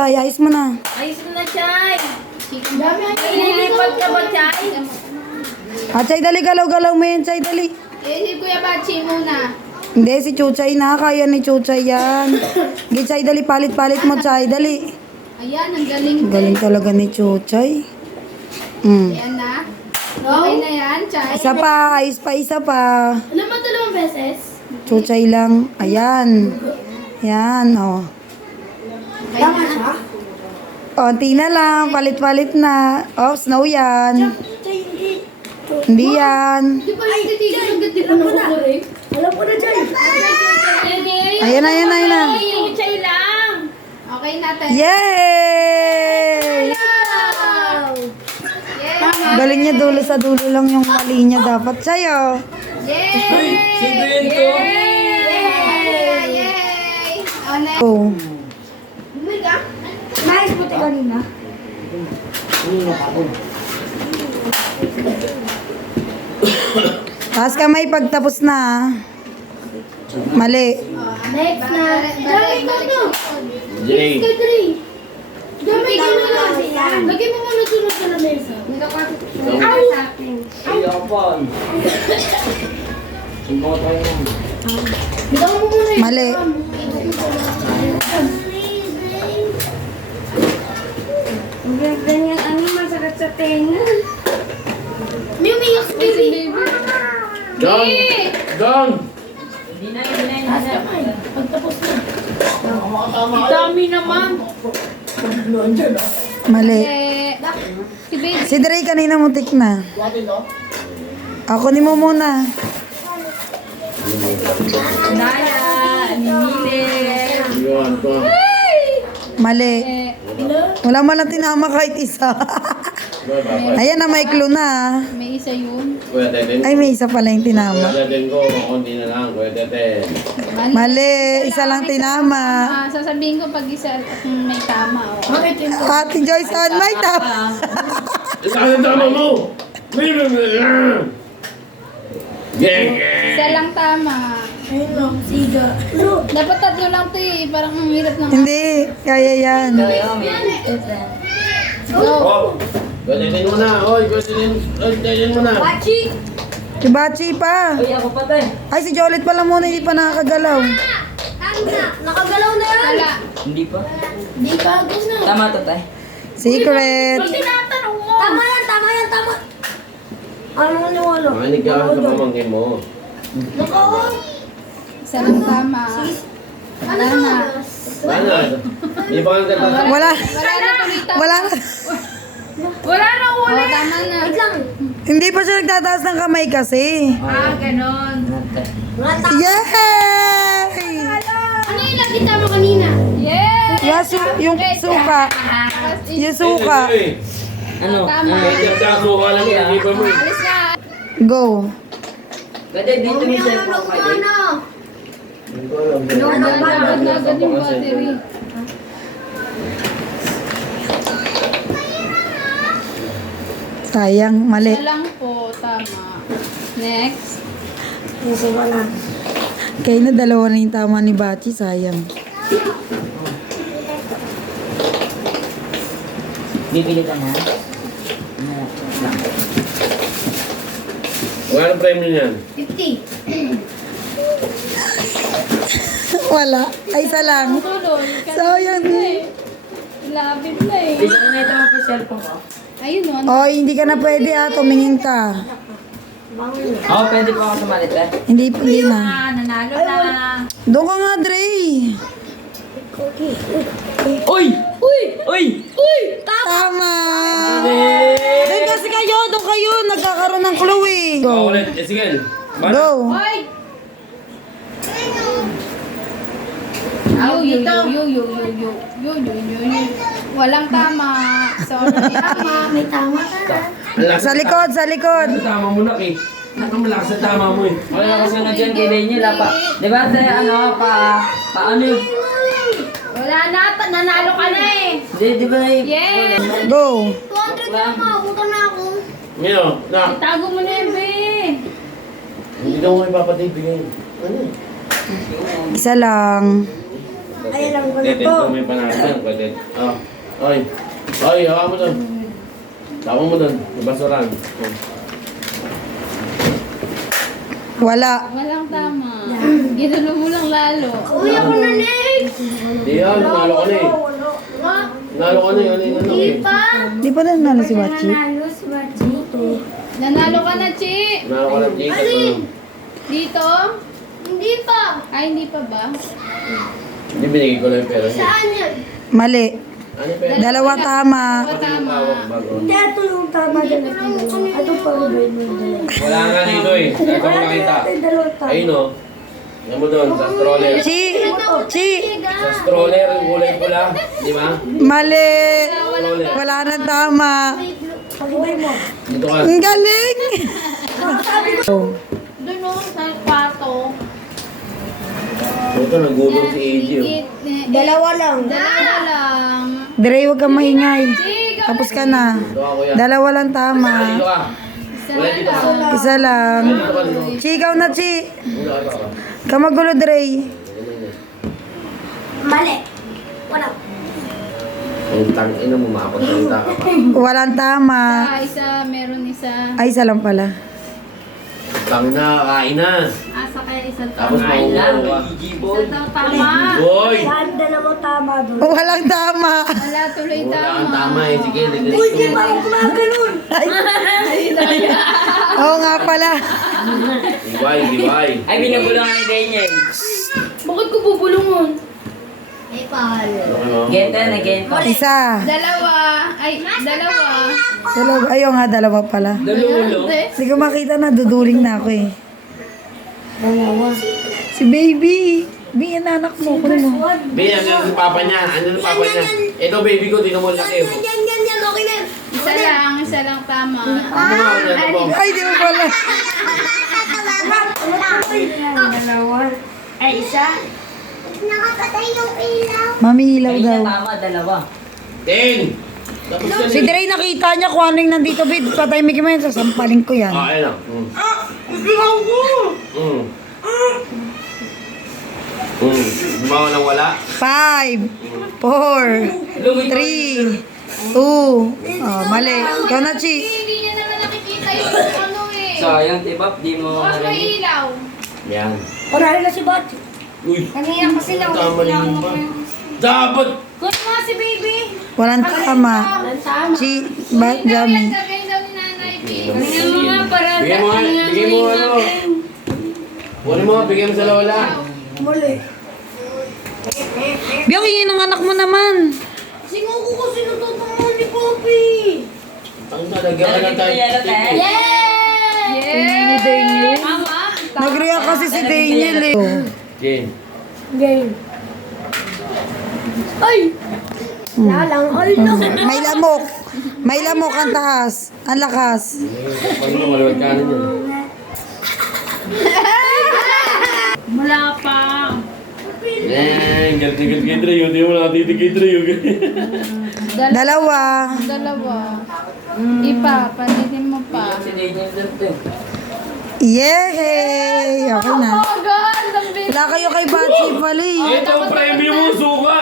Ay, ayos mo na. Ayos mo na, Chay. Ililipat ka ba, Chay? Chay, dali, galaw-galaw mo yan, Chay, dali. Si Kuya Bachi muna. Hindi, si Chuchay na. Kaya ni Chuchay yan. Hindi, Chay, dali. Palit-palit mo, Chay, dali. Ayan, ang galing. Galing talaga ni Chuchay. Ayan na. Okay na yan, Chay. Isa pa, ayos pa, isa pa. Alam mo 2 beses? Chuchay lang. Ayan. Yan, oh. Tama siya? Konti na lang, palit-palit na. Oh, snow yan. Hindi yan. Di ba yung titigil ang gati po ng kukurik? Alam ko na, Chay. Ayan na, ayan na, ayan na. Chay lang. Okay natin. Yay! Wow! Yay! Galing niya dulo sa dulo lang yung mali niya dapat sa'yo. Yay! Yay! Yay! O, next. Oh. Nice puti kanina. Taas kamay pagtapos na. Mali. Next na. Dami ko to. Jay. Dami ko na. Lagay mo muna sunod sa lamesa. Ay! Ayapon. Sumbong tayo na. Bitaw mo muna yun. Mali. Ganyan, ano masakit sa tenga? May umiyak si baby. Don! Don! Pagtapos na. Dami naman. Mali. Si baby. Si Dre kanina mutik na. Ako ni mo muna. Naya, ninile. Yun ko. Mali. Wala man lang tinama kahit isa. Ayan na, may clue na. May isa yun. Kuya Teten. Ay, may isa pala yung Kuya tinama. Teten ko, konti na lang. Kuya Teten. Mali. Isa lang tinama. Sasabihin ko pag isa at may tama. Bakit yun? Ate Joyce, on may tama. Isa ka ng tama mo! Isa lang tama. Ayun lang, siga. Dapat 3 lang to eh. Parang ang hirap ng... Hindi. Kaya yan. Go! Oh! Kuya Teten mo na. Oy, Kuya Teten mo na. Bachi! Si Bachi pa. Ay, ako pa tayo. Ay, si Jolet pala muna. Hindi pa nakakagalaw. Nakagalaw na yan! Wala. Hindi pa. Di pa, gusto na. Tama to tayo. Secret. Tinatanong mo. Tama yan, tama. Ano mo niwala? Makinig ka sa pamangkin mo. Isa lang tama. Wala na. Ano? Hindi pa kang kanta. Wala. Wala na kumita. Wala. Wala na uli. Oh, tama na. Wait lang. Hindi pa siya nagtataas ng kamay kasi. Ganon. Yay! Ano yung nakita mo kanina? Yeah! Yung suka. Yung suka. Ano? Tama. May kasuka lang yan. Hindi pa mo eh. Alis na. Go. Ganda dito may cellphone ka din. Hindi ko alam. Agad yung battery. Sayang, mali. Isa lang po, tama. Next. Kaya na dalawa na yung tama ni Bachi, sayang. Bibili ka na? Wala na premyo niyan. 50. Wala. Ay, isa lang. Tuloy. Sayang. Labit na eh. Bisa na ito mo po cellphone ko. Ayun o. Oh, hindi ka na pwede tumingin ka. Oo, pwede po ako sumalit eh. Hindi na. Nanalo na. Doon ka nga, Dre. Uy! Uy! Uy! Uy! Tama. Doon kasi kayo, doon kayo. Nagkakaroon ng clue eh. Oh, ulit. Sige. Go. Hoy! Yo. Walang tama. Sorry. Tama. May tama ka. Sa likod, sa likod. Tama mo na eh. Ano malakas ang tama mo eh. Wala kasi na dyan kay Daniel pa. Di ba tayo ano paano yun? Wala na. Nanalo ka na eh. Di ba Yes! Go. 200 na ako. Utang na ako. Ngayon, na. Itago mo na yun, be. Hindi daw mo ipapatibigay. Ano? Isa lang. Ayan lang ko na Dito, po. may panalo yan. Pwede. Oh. Oy. Oy, hawa mo doon. Tapon mo doon. May basuran. Oh. Wala. Walang tama. Ginulo mo lang lalo. Uy, ako na next. Di yan, nanalo ka na eh. Nanalo ka na eh. Ano yung ano Di eh? pa. Di pa na nanalo si Bachi? Nanalo si Bachi. Nanalo ka na, Chi. Nanalo ka ng ticket. Ano? Dito? Hindi pa. Ay, hindi pa ba? Hindi binigay ko lang yung pera niya. Saan yan? Mali. Ano yung pera? Dalawa tama. Tama. Hindi, ito yung tama dyan. Ito pa rin mo yung Wala nga dito eh. Kaya ko makita. dalawa tama. Ayun o. Yan mo doon, sa stroller. Chi! Chi! Sa stroller, yung kulay pula. Di ba? Mali! Stroller. Wala na tama. Pag-ibay mo. Dito ka. Ang galing! Doon o, sa pato. Ito, nagulong si AJ oh. Dalawa lang. Dalawa lang. Dre, huwag kang maingay. Chi, Tapos ka na. Dito ka kuya. Dalawa lang tama. Dito ka. Wala dito ka. Isa lang. Dito ka dito. Chi, ikaw na, Chi. Dito ka dito ka. Kamagulo, Dre. Mali. Wala. Ang tangina mo, makapasalita ka pa. Walang tama. Isa, meron isa. Ay, isa lang pala. Tangina, kain na. Asa kaya isa to? Tapos mahuhulog ka. Isa daw tama. Boy! Saan dalawa tama doon? Walang tama. Wala tuloy Wala tama. kang tama eh. Sige, lilis Uy, di mo. ba ako gumaganon? Oo nga pala. Diway, diway. Ay, binubulungan ni Daniel. Bakit ko bubulungon? Eh, pahal. Okay mo? Genta na genta. Isa. Dalawa. Ay, dalawa. Dalawa. Ayaw nga, dalawa pala. Dalulo. Hindi ko makita na, duduling na ako eh. Si baby. Bi, yan anak mo. Kunin mo. Bi, ano si papa niya? Ano si papa niya? Ito baby ko, di mo laki. Yan, okay na. Isa lang tama. Ano nga, ano po? Ay, di mo pala. Dalawa. Ay, isa. Nakapatay yung ilaw. Mami, hilaw Ay, daw. siya tama, dalawa. 10! Tapos yan Si eh. Dre nakita niya kung ano yung nandito, bid. Patay Mickey Mouse, sasampalin ko yan. Ah, ayun lang. Gumawa ng wala. 5, 4, 3, 2. Oh, mali. Ikaw na, Chi. Hindi niya naman nakikita yung ano eh. Sayang, tibap, di mo Bukas may narinig. ilaw. Yan. Parali na si Bachi. Uy, Kanina kasi lang. tama rin ba? Dapat! Kunin mo si baby. Walang tama. Chi, ba, Jami. Sabihin daw ni Nanay P. Bigyan mo nga, bigyan mo ano. Kunin mo, bigyan mo sa lola. Muli. Biyang, yun ang anak mo naman. Singo ko kasi natutungan ni Poppy. Ang nalagyan ka na tayo. Yes! Daniel. Tama. Nag-react kasi si Daniel eh. Jane. Game. Ay! Lalang. Ay, naku. May lamok. May lamok ang taas. Ang lakas. Pag mo, malawag ka na dyan. Wala pa. Galit-galit Rayo. Hindi mo nakatitigit Rayo. Dalawa. Dalawa. Ipa, panitin mo pa. Si Daniel doon to. Yay! Okay na. Oh, God! Ang bilis. Wala kayo kay Bachi pala eh. Ito ang premyo mo, suka!